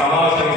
சமாசம்